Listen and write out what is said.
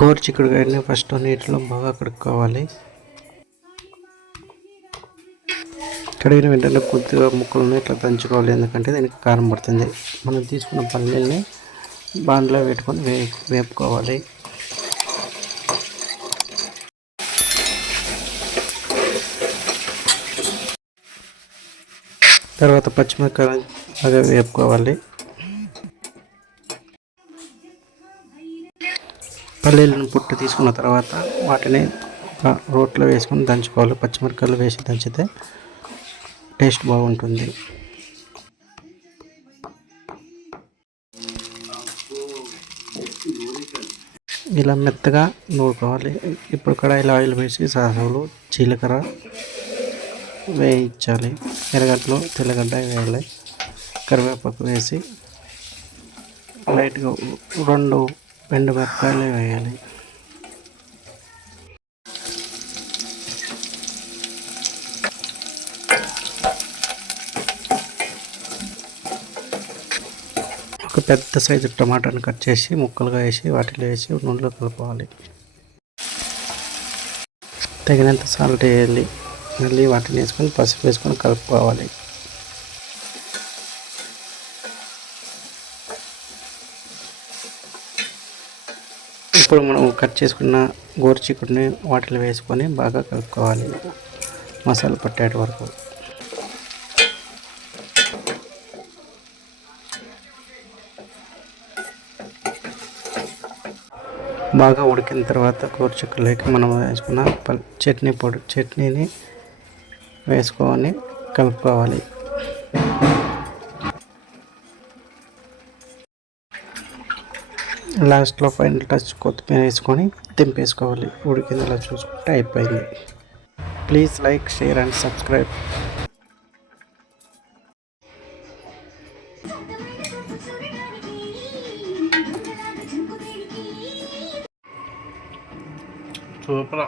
గోరుచిక్కుడుకాయని first నీటిలో బాగా కడుక్కోవాలి. కడిగిన వెంటనే కొద్దిగా ముక్కలను ఇట్లా దంచుకోవాలి, ఎందుకంటే దీనికి కారం పడుతుంది. మనం తీసుకున్న పల్లీల్ని బాండ్లో పెట్టుకొని వేపుకోవాలి. తర్వాత పచ్చిమిరపకాయలు బాగా వేపుకోవాలి. పల్లీలను పుట్టు తీసుకున్న తర్వాత వాటిని రోట్లో వేసుకొని దంచుకోవాలి. పచ్చిమిరపకాయలు వేసి దంచితే టేస్ట్ బాగుంటుంది. ఇలా మెత్తగా నూరుకోవాలి. ఇప్పుడు కడాయిలో ఆయిల్ వేసి సాసులు, జీలకర్ర వేయించాలి. ఎర్రగడ్డలు, తెల్లగడ్డ వేయాలి. కరివేపాకు వేసి లైట్గా 2 మిరపకాయలు వేయాలి. ఒక పెద్ద సైజు టమాటాను కట్ చేసి ముక్కలుగా వేసి వాటిలో వేసి నూనెలో కలుపుకోవాలి. తగినంత సాల్ట్ వేయాలి. మళ్ళీ వాటిని వేసుకొని పసుపు వేసుకొని కలుపుకోవాలి. ఇప్పుడు మనం కట్ చేసుకున్న గోరుచిక్కుడుని వాటిలో వేసుకొని బాగా కలుపుకోవాలి, మసాలా పట్టేటి వరకు. బాగా ఉడికిన తర్వాత గోరుచిక్కుడులోకి మనం వేసుకున్న చట్నీని వేసుకొని కలుపుకోవాలి. లాస్ట్లో ఫైనల్ టచ్ కొత్తిమీర వేసుకొని దింపేసుకోవాలి. ఉడికిందిలా చూసుకుంటే అయిపోయింది. Please like, share and subscribe. Super.